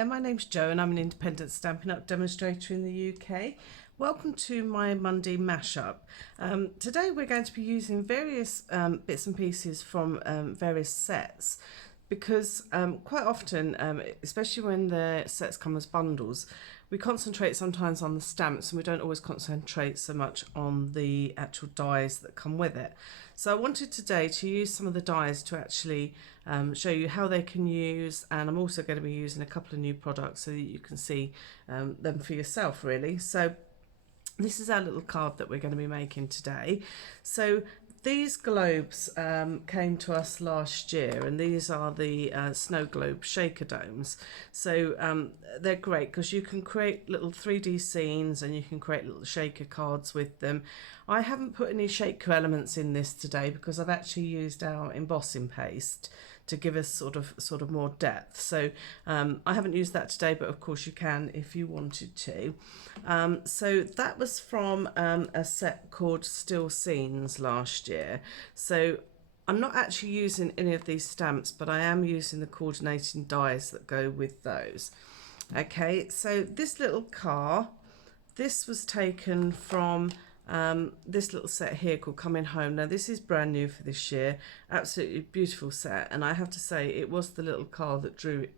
there, my name's Jo and I'm an independent Stampin' Up demonstrator in the UK. Welcome to my Monday mashup. Today we're going to be using various bits and pieces from various sets because quite often, especially when the sets come as bundles, we concentrate sometimes on the stamps and we don't always concentrate so much on the actual dies that come with it. So I wanted today to use some of the dies to actually show you how they can use, and I'm also going to be using a couple of new products so that you can see them for yourself really. So this is our little card that we're going to be making today. So these globes came to us last year, and these are the snow globe shaker domes. So they're great because you can create little 3D scenes and you can create little shaker cards with them. I haven't put any shaker elements in this today because I've actually used our embossing paste to give us sort of more depth. So I haven't used that today, but of course you can if you wanted to. So that was from a set called Still Scenes last year. So I'm not actually using any of these stamps, but I am using the coordinating dies that go with those. Okay, so this little car, this was taken from this little set here called Coming Home. Now this is brand new for this year, absolutely beautiful set, and I have to say it was the little car that drew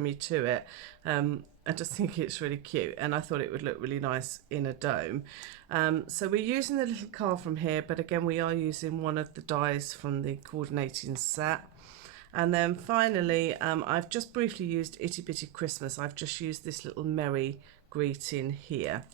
me to it. I just think it's really cute and I thought it would look really nice in a dome. So we're using the little car from here, but again we are using one of the dies from the coordinating set. And then finally I've just briefly used Itty Bitty Christmas. I've just used this little merry greeting here.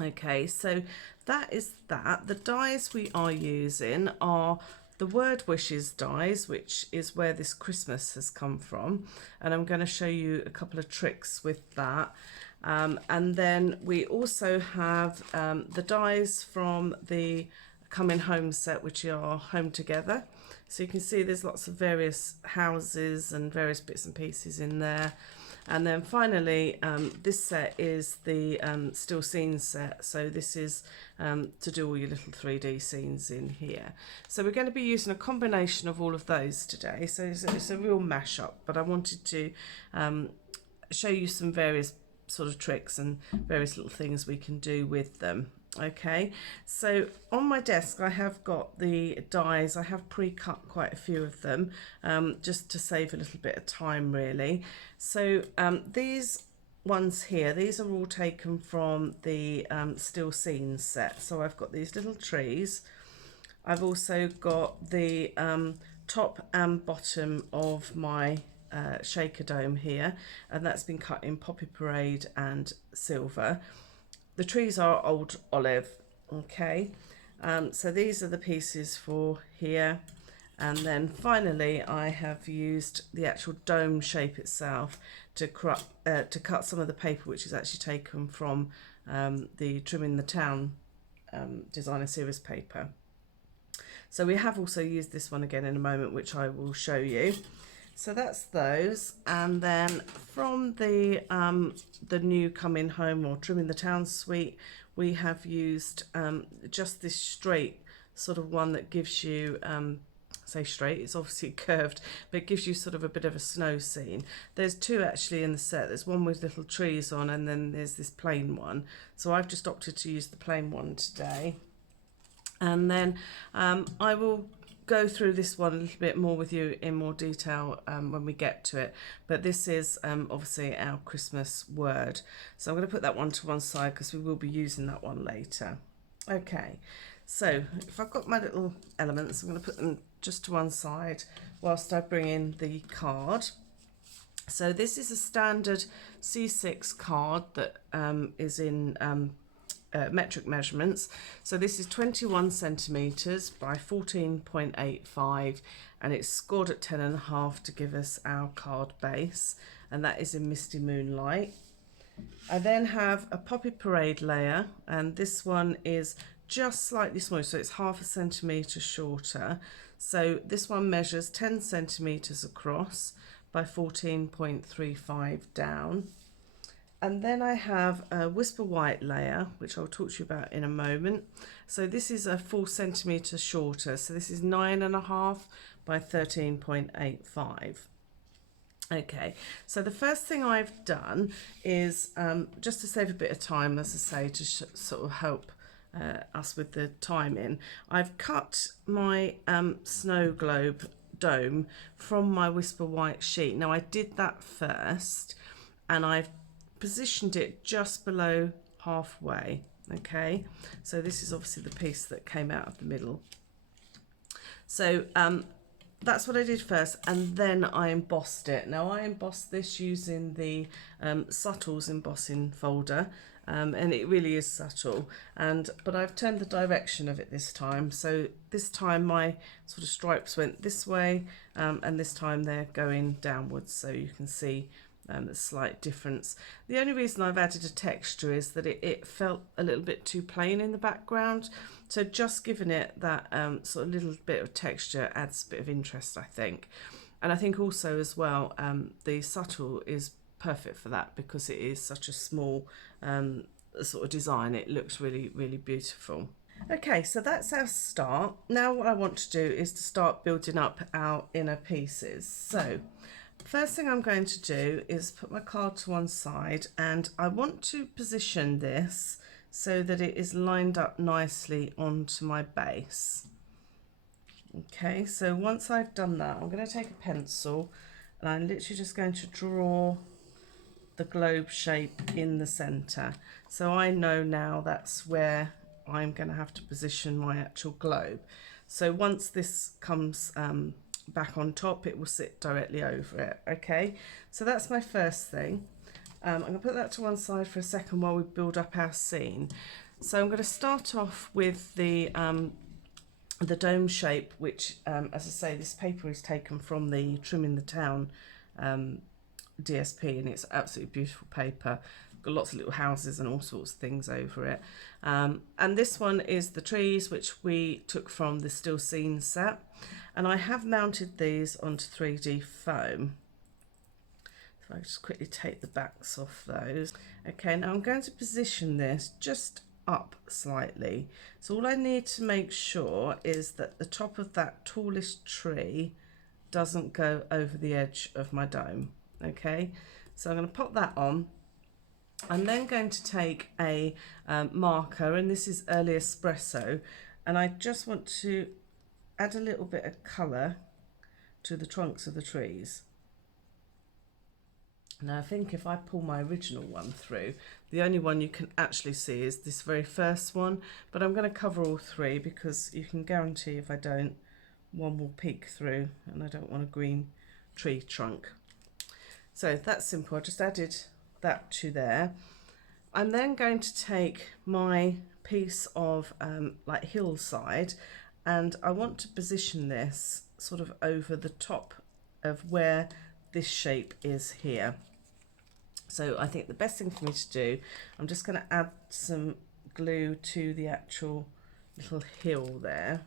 Okay, so that is that. The dies we are using are the Word Wishes dies, which is where this Christmas has come from, and I'm going to show you a couple of tricks with that. And then we also have the dies from the Coming Home set, which are Home Together. So you can see there's lots of various houses and various bits and pieces in there. And then finally, this set is the Still Scenes set. So this is to do all your little 3D scenes in here. So we're going to be using a combination of all of those today. So it's a real mashup, but I wanted to show you some various sort of tricks and various little things we can do with them. Okay, so on my desk I have got the dies. I have pre-cut quite a few of them just to save a little bit of time really. So these ones here, these are all taken from the Still Scenes set. So I've got these little trees. I've also got the top and bottom of my shaker dome here, and that's been cut in Poppy Parade and silver. The trees are old olive. Okay, so these are the pieces for here, and then finally I have used the actual dome shape itself to cut some of the paper, which is actually taken from the Trimming the Town designer series paper. So we have also used this one again in a moment, which I will show you. So that's those, and then from the new Coming Home or Trimming the Town suite, we have used just this straight sort of one that gives you, say straight, it's obviously curved, but it gives you sort of a bit of a snow scene. There's two actually in the set. There's one with little trees on, and then there's this plain one. So I've just opted to use the plain one today. And then I will go through this one a little bit more with you in more detail when we get to it, but this is obviously our Christmas word, so I'm going to put that one to one side because we will be using that one later. Okay, so if I've got my little elements, I'm going to put them just to one side whilst I bring in the card. So this is a standard C6 card that is in metric measurements. So this is 21 centimeters by 14.85, and it's scored at 10.5 to give us our card base, and that is in Misty Moonlight. I then have a Poppy Parade layer, and this one is just slightly smaller, so it's half a centimetre shorter. So this one measures 10 centimetres across by 14.35 down. And then I have a Whisper White layer, which I'll talk to you about in a moment. So this is a 4 centimetre shorter. So this is 9.5 by 13.85. Okay, so the first thing I've done is, just to save a bit of time, as I say, to sort of help us with the timing, I've cut my snow globe dome from my Whisper White sheet. Now I did that first, and I've positioned it just below halfway. Okay, so this is obviously the piece that came out of the middle. So that's what I did first, and then I embossed it. Now I embossed this using the Subtles embossing folder, and it really is subtle. But I've turned the direction of it this time. So this time my sort of stripes went this way, and this time they're going downwards. So you can see a slight difference. The only reason I've added a texture is that it felt a little bit too plain in the background. So just giving it that sort of little bit of texture adds a bit of interest, I think. And I think also as well, the Subtle is perfect for that because it is such a small sort of design. It looks really, really beautiful. Okay, so that's our start. Now what I want to do is to start building up our inner pieces. So first thing I'm going to do is put my card to one side, and I want to position this so that it is lined up nicely onto my base. Okay, so once I've done that, I'm going to take a pencil and I'm literally just going to draw the globe shape in the center. So I know now that's where I'm going to have to position my actual globe. So once this comes back on top, it will sit directly over it. Okay, so that's my first thing. I'm going to put that to one side for a second while we build up our scene. So I'm going to start off with the dome shape, which, as I say, this paper is taken from the Trim in the Town DSP, and it's absolutely beautiful paper. Got lots of little houses and all sorts of things over it. And this one is the trees, which we took from the Still Scene set. And I have mounted these onto 3D foam. So I just quickly take the backs off those. Okay, now I'm going to position this just up slightly. So all I need to make sure is that the top of that tallest tree doesn't go over the edge of my dome. Okay, so I'm going to pop that on. I'm then going to take a marker, and this is Early Espresso, and I just want to add a little bit of colour to the trunks of the trees. Now I think if I pull my original one through, the only one you can actually see is this very first one, but I'm going to cover all three because you can guarantee if I don't, one will peek through, and I don't want a green tree trunk. So that's simple. I just added that to there. I'm then going to take my piece of like hillside, and I want to position this sort of over the top of where this shape is here. So I think the best thing for me to do, I'm just going to add some glue to the actual little hill there.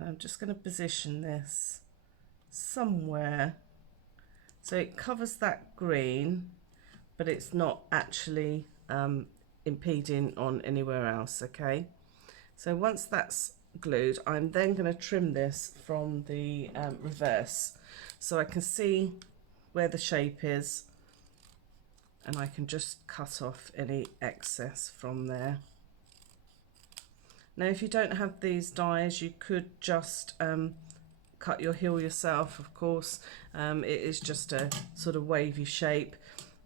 I'm just going to position this somewhere so it covers that green, but it's not actually impeding on anywhere else. Okay, so once that's glued, I'm then going to trim this from the reverse so I can see where the shape is, and I can just cut off any excess from there. Now if you don't have these dies, you could just cut your hill yourself, of course. It is just a sort of wavy shape.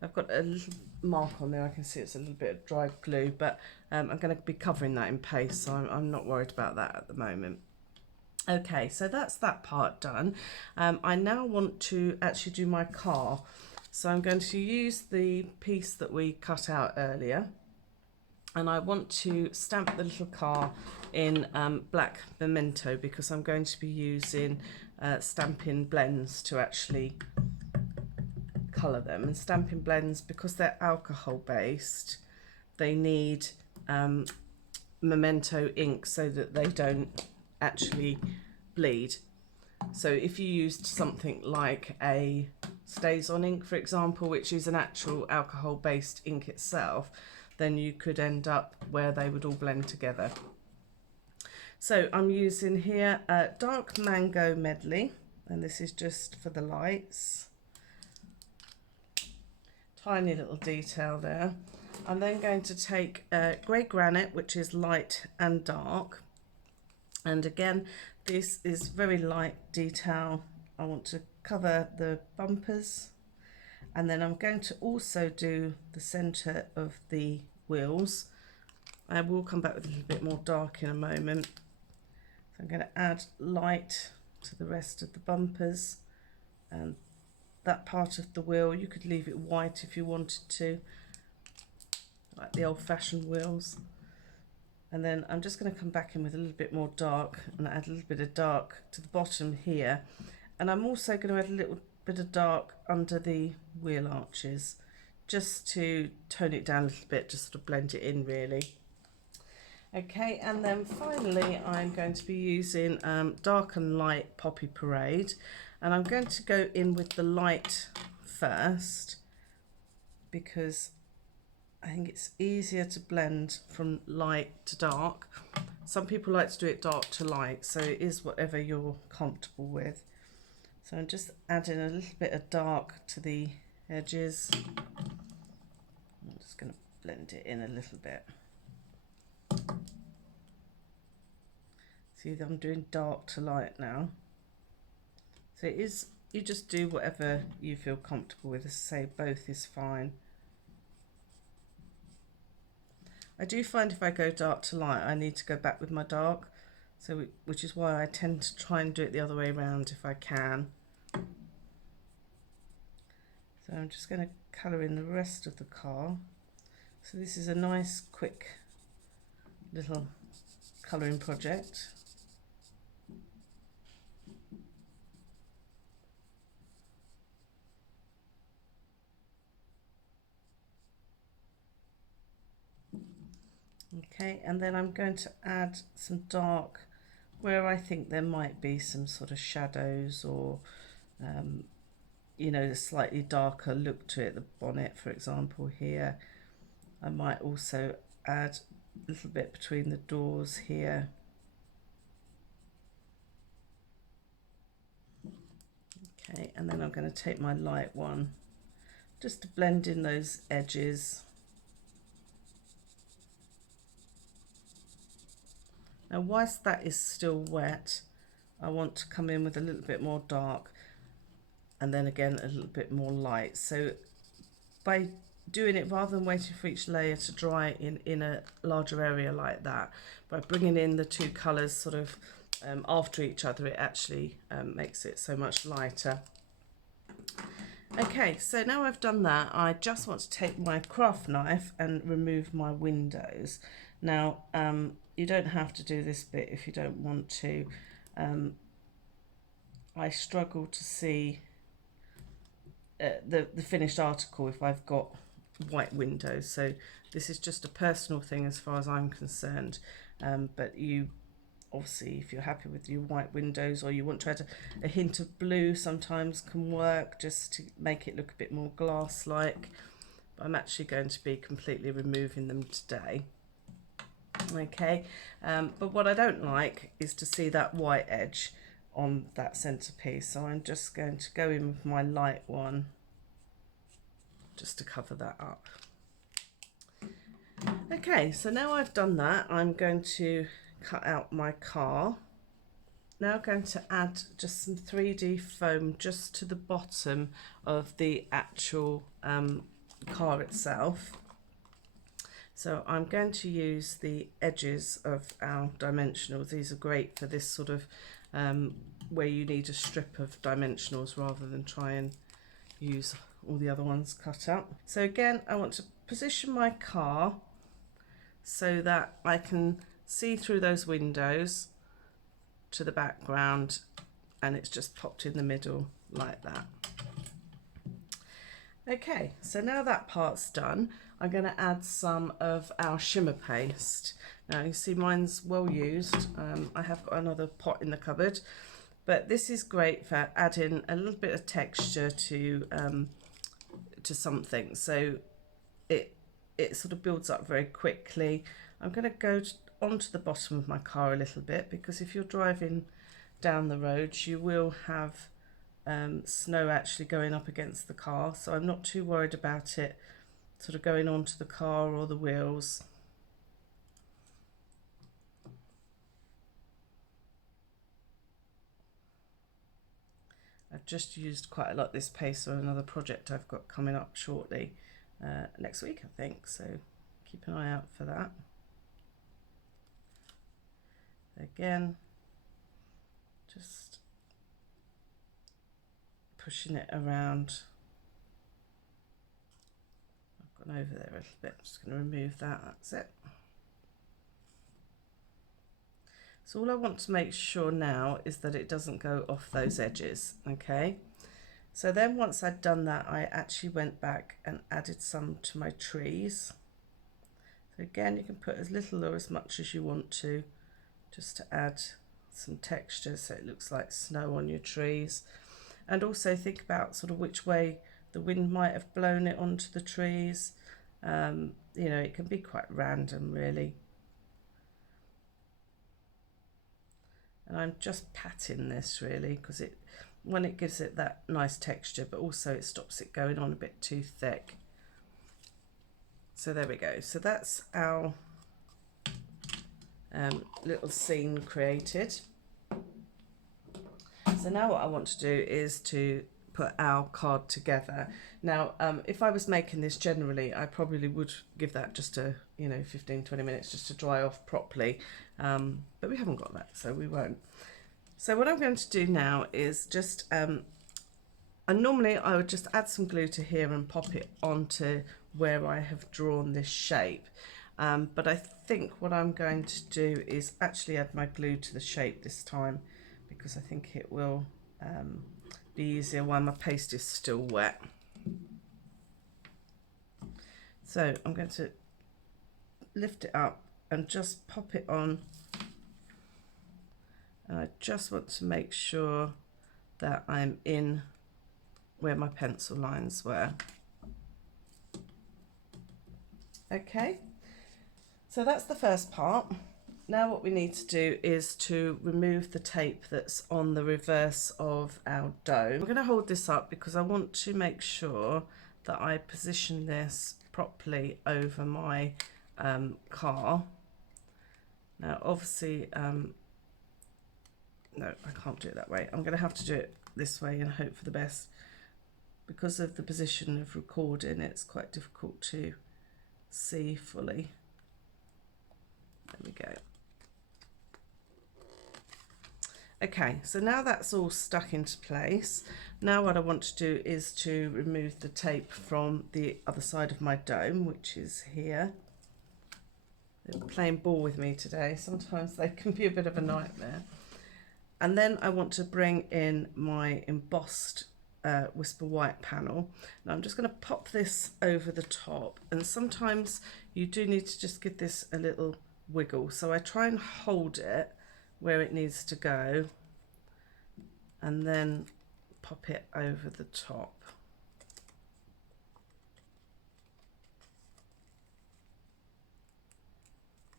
I've got a little mark on there, I can see it's a little bit of dried glue, but I'm going to be covering that in paste, so I'm not worried about that at the moment. Okay, so that's that part done. I now want to actually do my car, so I'm going to use the piece that we cut out earlier, and I want to stamp the little car in black memento because I'm going to be using Stampin' blends to actually colour them. And Stampin' blends, because they're alcohol based, they need memento ink so that they don't actually bleed. So if you used something like a StazOn ink, for example, which is an actual alcohol based ink itself, then you could end up where they would all blend together. So I'm using here a dark mango medley, and this is just for the lights. Tiny little detail there. I'm then going to take grey granite, which is light and dark, and again this is very light detail. I want to cover the bumpers, and then I'm going to also do the centre of the wheels. I will come back with a little bit more dark in a moment. So I'm going to add light to the rest of the bumpers, and that part of the wheel you could leave it white if you wanted to, like the old-fashioned wheels. And then I'm just going to come back in with a little bit more dark and add a little bit of dark to the bottom here, and I'm also going to add a little bit of dark under the wheel arches just to tone it down a little bit, just sort of blend it in really. Okay, and then finally I'm going to be using dark and light Poppy Parade, and I'm going to go in with the light first because I think it's easier to blend from light to dark. Some people like to do it dark to light, so it is whatever you're comfortable with. So I'm just adding a little bit of dark to the edges. I'm just going to blend it in a little bit. See, I'm doing dark to light now. So it is, you just do whatever you feel comfortable with. As I say, both is fine. I do find if I go dark to light, I need to go back with my dark, so which is why I tend to try and do it the other way around if I can. So I'm just going to colour in the rest of the car. So this is a nice quick little colouring project. Okay, and then I'm going to add some dark where I think there might be some sort of shadows or you know, a slightly darker look to it. The bonnet, for example, here. I might also add a little bit between the doors here. Okay, and then I'm going to take my light one just to blend in those edges. Now, whilst that is still wet, I want to come in with a little bit more dark and then again a little bit more light. So by doing it, rather than waiting for each layer to dry in a larger area like that, by bringing in the two colours sort of after each other, it actually makes it so much lighter. Okay, so now I've done that, I just want to take my craft knife and remove my windows. Now, you don't have to do this bit if you don't want to. I struggle to see the finished article if I've got white windows, so this is just a personal thing as far as I'm concerned, but you obviously, if you're happy with your white windows or you want to add a hint of blue, sometimes can work just to make it look a bit more glass-like. But I'm actually going to be completely removing them today. Okay, but what I don't like is to see that white edge on that centerpiece, so I'm just going to go in with my light one just to cover that up. Okay, so now I've done that, I'm going to cut out my car. Now I'm going to add just some 3D foam just to the bottom of the actual car itself. So I'm going to use the edges of our dimensionals. These are great for this sort of where you need a strip of dimensionals rather than try and use all the other ones cut up. So again, I want to position my car so that I can see through those windows to the background, and it's just popped in the middle like that. Okay, so now that part's done, I'm going to add some of our shimmer paste. Now you see mine's well used. I have got another pot in the cupboard, but this is great for adding a little bit of texture to something. So it sort of builds up very quickly. I'm going to go onto the bottom of my car a little bit, because if you're driving down the roads you will have snow actually going up against the car, so I'm not too worried about it sort of going onto the car or the wheels. I've just used quite a lot of this paste on another project I've got coming up shortly, next week I think, so keep an eye out for that. Again, just pushing it around. I've gone over there a little bit, I'm just going to remove that, that's it. So all I want to make sure now is that it doesn't go off those edges, okay? So then once I'd done that, I actually went back and added some to my trees. So again, you can put as little or as much as you want to, just to add some texture so it looks like snow on your trees. And also think about sort of which way the wind might have blown it onto the trees. You know, it can be quite random really. And I'm just patting this really, because when it gives it that nice texture, but also it stops it going on a bit too thick. So there we go. So that's our little scene created. So now what I want to do is to put our card together. Now if I was making this generally, I probably would give that just a 15-20 minutes just to dry off properly, but we haven't got that, so we won't. So what I'm going to do now is just and normally I would just add some glue to here and pop it onto where I have drawn this shape, but I think what I'm going to do is actually add my glue to the shape this time, because I think it will be easier while my paste is still wet. So I'm going to lift it up and just pop it on, and I just want to make sure that I'm in where my pencil lines were. Okay, so that's the first part. Now what we need to do is to remove the tape that's on the reverse of our dome. I'm going to hold this up because I want to make sure that I position this properly over my car. Now obviously, no, I can't do it that way. I'm going to have to do it this way and hope for the best. Because of the position of recording, it's quite difficult to see fully. There we go. Okay, so now that's all stuck into place. Now what I want to do is to remove the tape from the other side of my dome, which is here. They're playing ball with me today. Sometimes they can be a bit of a nightmare. And then I want to bring in my embossed Whisper White panel. Now I'm just going to pop this over the top, and sometimes you do need to just give this a little wiggle. So I try and hold it where it needs to go and then pop it over the top.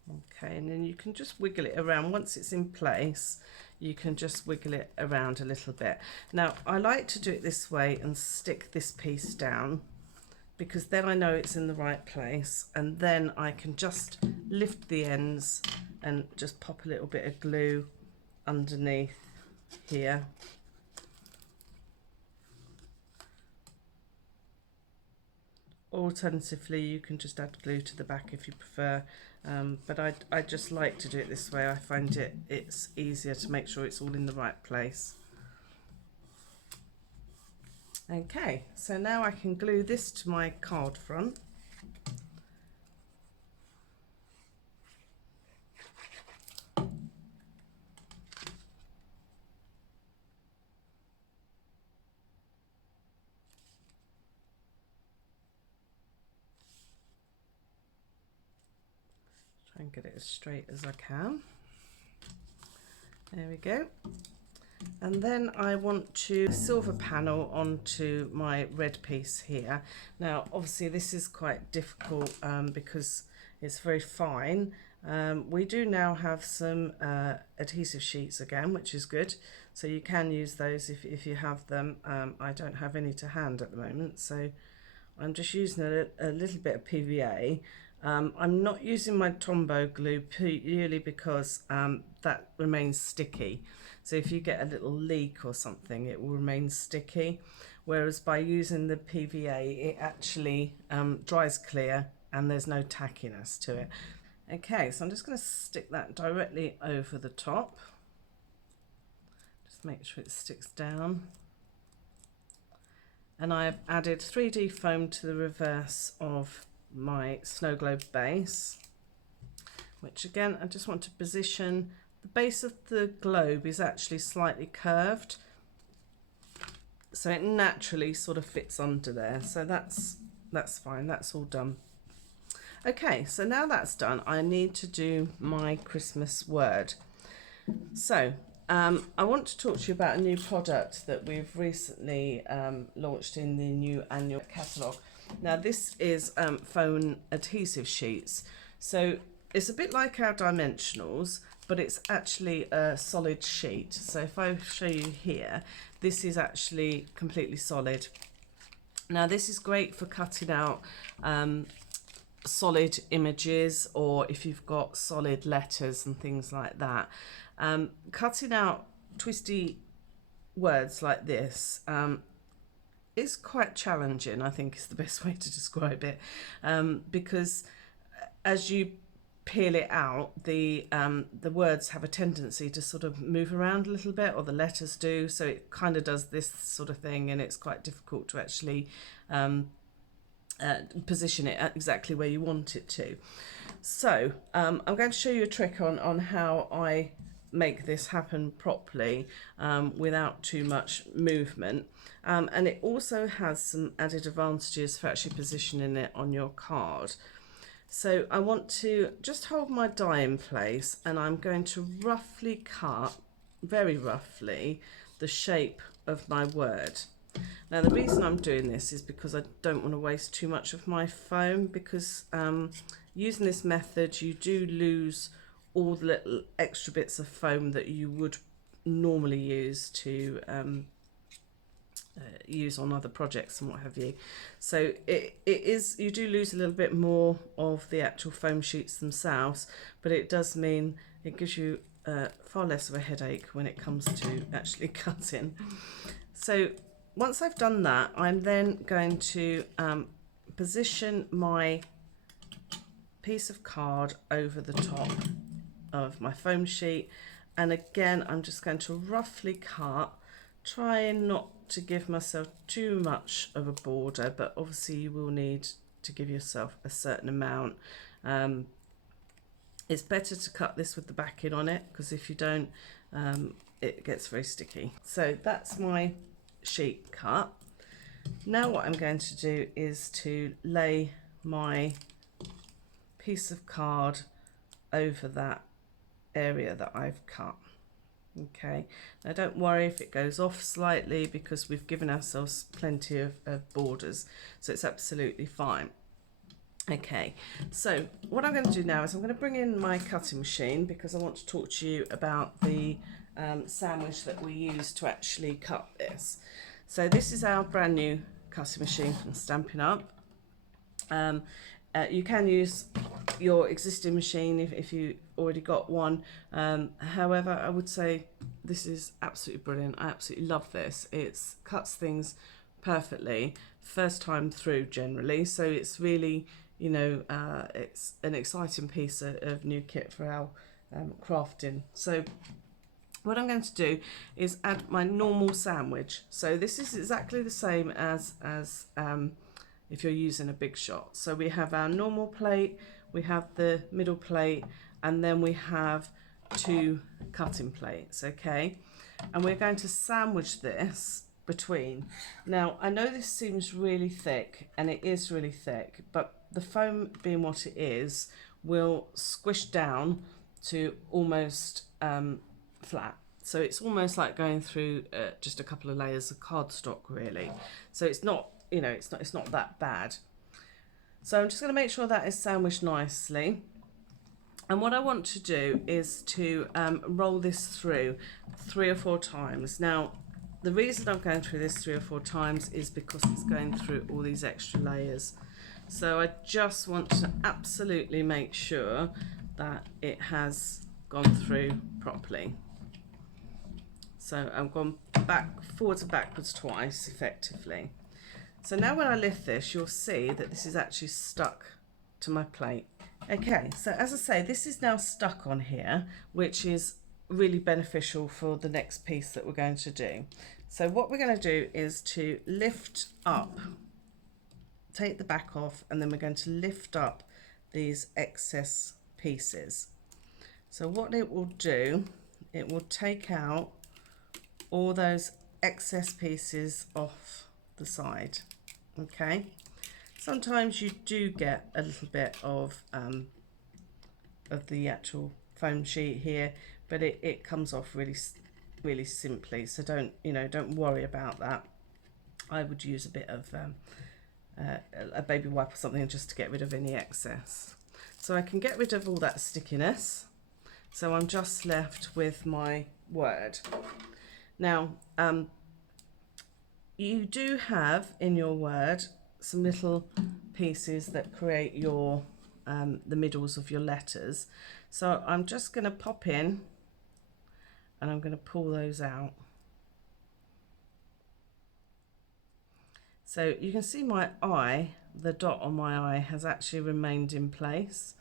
Okay, and then you can just wiggle it around. Once it's in place, you can just wiggle it around a little bit. Now I like to do it this way and stick this piece down, because then I know it's in the right place, and then I can just lift the ends and just pop a little bit of glue underneath here. Alternatively, you can just add glue to the back if you prefer, but I just like to do it this way. I find it's easier to make sure it's all in the right place. Okay, so now I can glue this to my card front. Try and get it as straight as I can. There we go. And then I want to silver panel onto my red piece here. Now obviously this is quite difficult because it's very fine, We do now have some adhesive sheets again, which is good. So you can use those if you have them. I don't have any to hand at the moment, so I'm just using a little bit of PVA. I'm not using my Tombow glue purely because that remains sticky. So if you get a little leak or something, it will remain sticky. Whereas by using the PVA, it actually dries clear and there's no tackiness to it. Okay, so I'm just going to stick that directly over the top. Just make sure it sticks down. And I've added 3D foam to the reverse of my snow globe base, which again, I just want to position. The base of the globe is actually slightly curved, so it naturally sort of fits under there. So that's fine, that's all done. Okay, so now that's done, I need to do my Christmas word. So I want to talk to you about a new product that we've recently launched in the new annual catalogue. Now this is foam adhesive sheets. So it's a bit like our dimensionals, but it's actually a solid sheet. So if I show you here, this is actually completely solid. Now this is great for cutting out solid images, or if you've got solid letters and things like that. Cutting out twisty words like this is quite challenging, I think is the best way to describe it, because as you peel it out, the words have a tendency to sort of move around a little bit, or the letters do, so it kind of does this sort of thing, and it's quite difficult to actually position it at exactly where you want it to. So I'm going to show you a trick on how I make this happen properly without too much movement, and it also has some added advantages for actually positioning it on your card. So I want to just hold my die in place, and I'm going to roughly cut, very roughly, the shape of my word. Now the reason I'm doing this is because I don't want to waste too much of my foam, because using this method you do lose all the little extra bits of foam that you would normally use to use on other projects and what have you. So you do lose a little bit more of the actual foam sheets themselves, but it does mean it gives you far less of a headache when it comes to actually cutting. So once I've done that, I'm then going to position my piece of card over the top of my foam sheet, and again I'm just going to roughly cut, trying not to give myself too much of a border, but obviously you will need to give yourself a certain amount. It's better to cut this with the backing on it, because if you don't, it gets very sticky. So that's my sheet cut. Now what I'm going to do is to lay my piece of card over that area that I've cut. Okay, now don't worry if it goes off slightly, because we've given ourselves plenty of borders, so it's absolutely fine. Okay, so what I'm going to do now is I'm going to bring in my cutting machine, because I want to talk to you about the sandwich that we use to actually cut this. So this is our brand new cutting machine from Stampin Up. You can use your existing machine if you already got one. However, I would say this is absolutely brilliant. I absolutely love this. It cuts things perfectly first time through generally. So it's really, you know, it's an exciting piece of new kit for our crafting. So what I'm going to do is add my normal sandwich. So this is exactly the same as if you're using a big shot. So we have our normal plate, we have the middle plate, and then we have two cutting plates, okay? And we're going to sandwich this between. Now, I know this seems really thick, and it is really thick, but the foam being what it is, will squish down to almost flat. So it's almost like going through just a couple of layers of cardstock, really. So it's not, you know, it's not that bad. So I'm just going to make sure that is sandwiched nicely. And what I want to do is to roll this through 3 or 4 times. Now, the reason I'm going through this 3 or 4 times is because it's going through all these extra layers. So I just want to absolutely make sure that it has gone through properly. So I've gone forwards and backwards twice effectively. So now when I lift this, you'll see that this is actually stuck to my plate. Okay, so as I say, this is now stuck on here, which is really beneficial for the next piece that we're going to do. So what we're going to do is to lift up, take the back off, and then we're going to lift up these excess pieces. So what it will do, it will take out all those excess pieces off the side. Okay, sometimes you do get a little bit of the actual foam sheet here, but it comes off really simply, so don't worry about that. I would use a bit of a baby wipe or something just to get rid of any excess. So I can get rid of all that stickiness, so I'm just left with my word. Now you do have in your word some little pieces that create your the middles of your letters, so I'm just going to pop in and I'm going to pull those out. So you can see my eye, the dot on my eye has actually remained in place.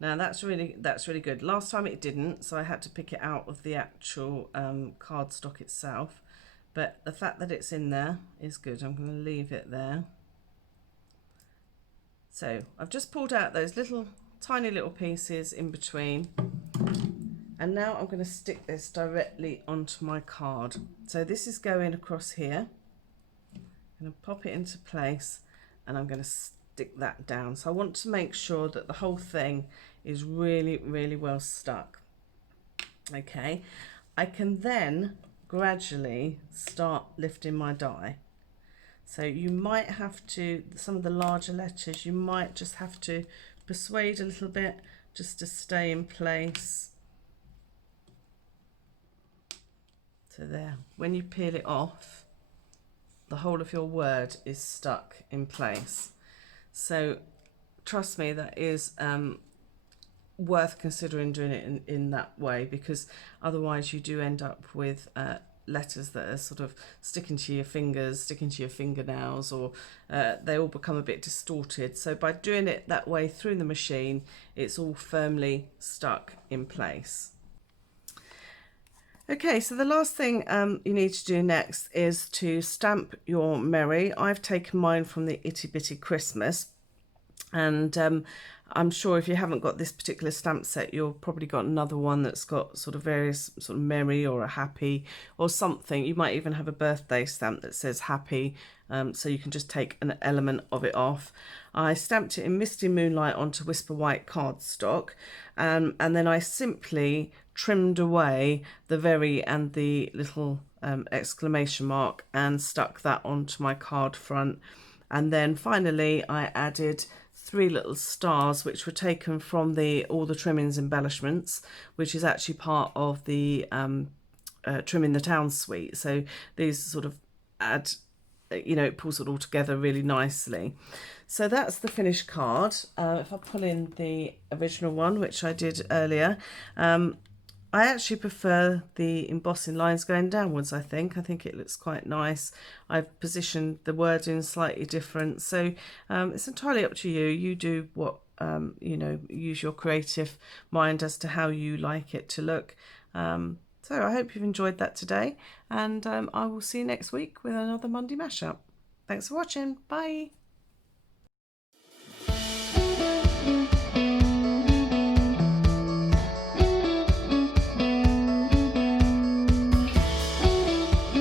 Now that's really good. Last time it didn't, so I had to pick it out of the actual cardstock itself, but the fact that it's in there is good. I'm going to leave it there. So I've just pulled out those tiny little pieces in between, and now I'm going to stick this directly onto my card. So this is going across here. I'm going to pop it into place and I'm going to stick that down. So I want to make sure that the whole thing is really well stuck. Okay, I can then gradually start lifting my die. So you might have to, some of the larger letters, you might just have to persuade a little bit just to stay in place. So there, when you peel it off, the whole of your word is stuck in place. So trust me, that is worth considering doing it in that way, because otherwise you do end up with letters that are sort of sticking to your fingers, sticking to your fingernails, or they all become a bit distorted. So by doing it that way through the machine, it's all firmly stuck in place. Okay, so the last thing you need to do next is to stamp your Merry. I've taken mine from the Itty Bitty Christmas, and I'm sure if you haven't got this particular stamp set, you've probably got another one that's got sort of various sort of merry or a happy or something. You might even have a birthday stamp that says happy, so you can just take an element of it off. I stamped it in Misty Moonlight onto Whisper White cardstock, and then I simply trimmed away the very and the little exclamation mark and stuck that onto my card front. And then finally I added 3 little stars, which were taken from all the trimmings embellishments, which is actually part of the Trimming the Town suite. So these sort of add, it pulls it all together really nicely. So that's the finished card. If I pull in the original one, which I did earlier, I actually prefer the embossing lines going downwards. I think it looks quite nice. I've positioned the wording slightly different, so it's entirely up to you. You do what use your creative mind as to how you like it to look. So I hope you've enjoyed that today, and I will see you next week with another Monday mashup. Thanks for watching. Bye.